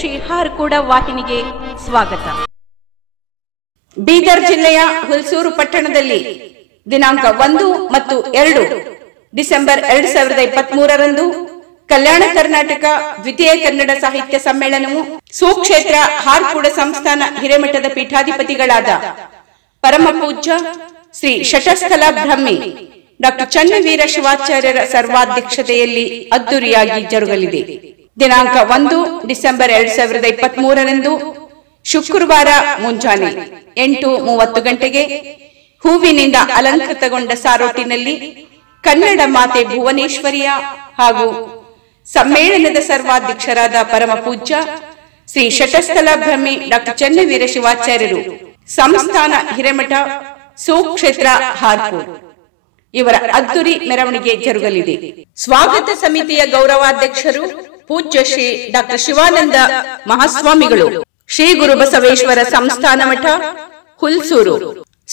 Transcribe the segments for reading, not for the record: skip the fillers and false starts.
ಶ್ರೀ ಹಾರಕೂಡ ವಾಹಿನಿಗೆ ಸ್ವಾಗತ. ಬೀದರ್ ಜಿಲ್ಲೆಯ ಹುಲ್ಸೂರು ಪಟ್ಟಣದಲ್ಲಿ ದಿನಾಂಕ 1 ಮತ್ತು 2 ಡಿಸೆಂಬರ್ 2023ರಂದು ಕಲ್ಯಾಣ ಕರ್ನಾಟಕ ದ್ವಿತೀಯ ಕನ್ನಡ ಸಾಹಿತ್ಯ ಸಮ್ಮೇಳನವು ಸುಕ್ಷೇತ್ರ ಹಾರಕೂಡ ಸಂಸ್ಥಾನ ಹಿರೇಮಠದ ಪೀಠಾಧಿಪತಿಗಳಾದ ಪರಮ ಪೂಜ್ಯ ಶ್ರೀ ಶಟಸ್ಥಲ ಬ್ರಹ್ಮಿ ಡಾಕ್ಟರ್ ಚನ್ನವೀರ ಶಿವಾಚಾರ್ಯರ ಸರ್ವಾಧ್ಯಕ್ಷತೆಯಲ್ಲಿ ಅದ್ದೂರಿಯಾಗಿ ಜರುಗಲಿದೆ. ದಿನಾಂಕ 1 ಡಿಸೆಂಬರ್ 2023ರಂದು ಶುಕ್ರವಾರ ಮುಂಜಾನೆ 8:30 ಗಂಟೆಗೆ ಹೂವಿನಿಂದ ಅಲಂಕೃತಗೊಂಡ ಸಾರೋಟಿನಲ್ಲಿ ಕನ್ನಡ ಮಾತೆ ಭುವನೇಶ್ವರಿಯ ಹಾಗೂ ಸಮ್ಮೇಳನದ ಸರ್ವಾಧ್ಯಕ್ಷರಾದ ಪರಮ ಪೂಜ್ಯ ಶ್ರೀ ಶಟಸ್ಥಲ ಬ್ರಹ್ಮಿ ಡಾಕ್ಟರ್ ಚನ್ನವೀರ ಶಿವಾಚಾರ್ಯರು ಸಂಸ್ಥಾನ ಹಿರೇಮಠ ಸುಕ್ಷೇತ್ರ ಹಾರಕೂಡ ಇವರ ಅದ್ದೂರಿ ಮೆರವಣಿಗೆ ಜರುಗಲಿದೆ. ಸ್ವಾಗತ ಸಮಿತಿಯ ಗೌರವಾಧ್ಯಕ್ಷರು ಪೂಜ್ಯ ಶ್ರೀ ಡಾಕ್ಟರ್ ಶಿವಾನಂದ ಮಹಾಸ್ವಾಮಿಗಳು, ಶ್ರೀ ಗುರು ಬಸವೇಶ್ವರ ಸಂಸ್ಥಾನ ಮಠ ಹುಲ್ಸೂರು.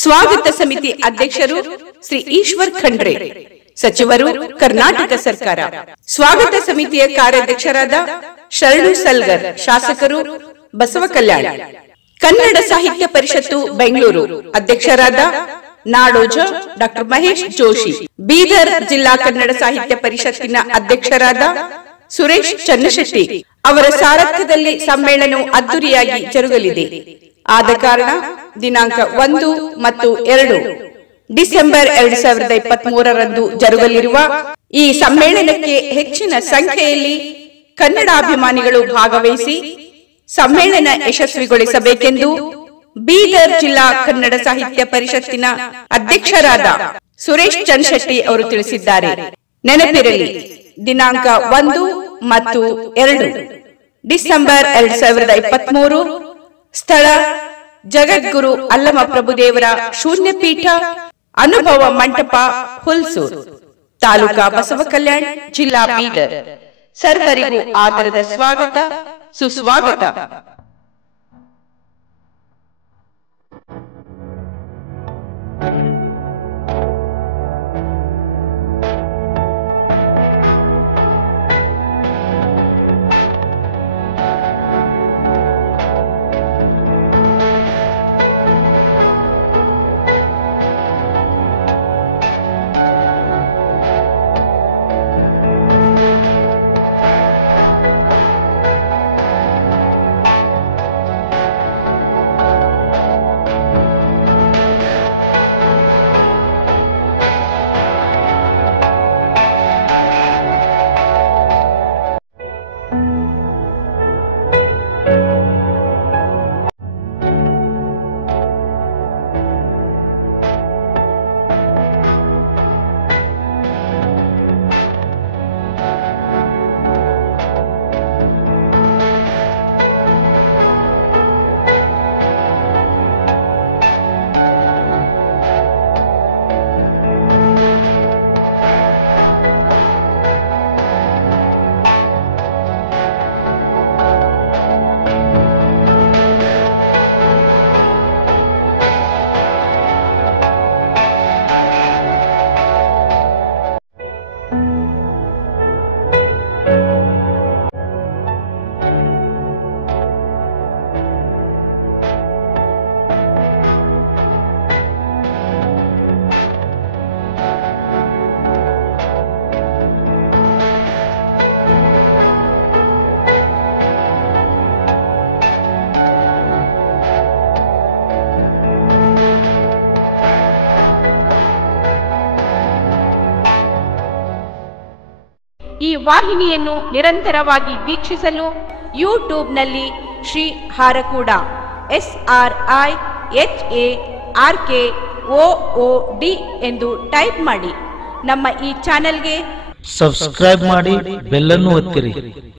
ಸ್ವಾಗತ ಸಮಿತಿ ಅಧ್ಯಕ್ಷರು ಶ್ರೀ ಈಶ್ವರ್ ಖಂಡ್ರೆ, ಸಚಿವರು ಕರ್ನಾಟಕ ಸರ್ಕಾರ. ಸ್ವಾಗತ ಸಮಿತಿಯ ಕಾರ್ಯಾಧ್ಯಕ್ಷರಾದ ಶರಣು ಸಲ್ಗರ್, ಶಾಸಕರು ಬಸವ ಕಲ್ಯಾಣ. ಕನ್ನಡ ಸಾಹಿತ್ಯ ಪರಿಷತ್ತು ಬೆಂಗಳೂರು ಅಧ್ಯಕ್ಷರಾದ ನಾಡೋಜ ಡಾಕ್ಟರ್ ಮಹೇಶ್ ಜೋಶಿ. ಬೀದರ್ ಜಿಲ್ಲಾ ಕನ್ನಡ ಸಾಹಿತ್ಯ ಪರಿಷತ್ತಿನ ಅಧ್ಯಕ್ಷರಾದ ಸುರೇಶ್ ಚನ್ನಶೆಟ್ಟಿ ಅವರ ಸಾರಥ್ಯದಲ್ಲಿ ಸಮ್ಮೇಳನವು ಅದ್ದೂರಿಯಾಗಿ ಜರುಗಲಿದೆ. ಆದ ಕಾರಣ ದಿನಾಂಕ 1 ಮತ್ತು 2 ಡಿಸೆಂಬರ್ 2023ರಂದು ಜರುಗಲಿರುವ ಈ ಸಮ್ಮೇಳನಕ್ಕೆ ಹೆಚ್ಚಿನ ಸಂಖ್ಯೆಯಲ್ಲಿ ಕನ್ನಡಾಭಿಮಾನಿಗಳು ಭಾಗವಹಿಸಿ ಸಮ್ಮೇಳನ ಯಶಸ್ವಿಗೊಳಿಸಬೇಕೆಂದು ಬೀದರ್ ಜಿಲ್ಲಾ ಕನ್ನಡ ಸಾಹಿತ್ಯ ಪರಿಷತ್ತಿನ ಅಧ್ಯಕ್ಷರಾದ ಸುರೇಶ್ ಚನ್ನಶೆಟ್ಟಿ ಅವರು ತಿಳಿಸಿದ್ದಾರೆ. ನೆನಪಿರಲಿ, ದಿನಾಂಕ 1 ಮತ್ತು 2 ಡಿಸೆಂಬರ್ 2023, ಸ್ಥಳ ಜಗದ್ಗುರು ಅಲ್ಲಮ ಪ್ರಭುದೇವರ ಶೂನ್ಯಪೀಠ ಅನುಭವ ಮಂಟಪ ಹುಲ್ಸೂರು, ತಾಲೂಕಾ ಬಸವ ಕಲ್ಯಾಣ, ಜಿಲ್ಲಾ ಬೀದರ್. ಸರ್ವರಿಗೂ ಆದರದ ಸ್ವಾಗತ, ಸುಸ್ವಾಗತ. ಈ ವಾಹಿನಿಯನ್ನು ನಿರಂತರವಾಗಿ ವೀಕ್ಷಿಸಲು ಯೂಟ್ಯೂಬ್ನಲ್ಲಿ ಶ್ರೀ ಹಾರಕೂಡ SRIHARKOOD ಎಂದು ಟೈಪ್ ಮಾಡಿ. ನಮ್ಮ ಈ ಚಾನೆಲ್ಗೆ ಸಬ್ಸ್ಕ್ರೈಬ್ ಮಾಡಿ, ಬೆಲ್ ಅನ್ನು ಒತ್ತಿರಿ.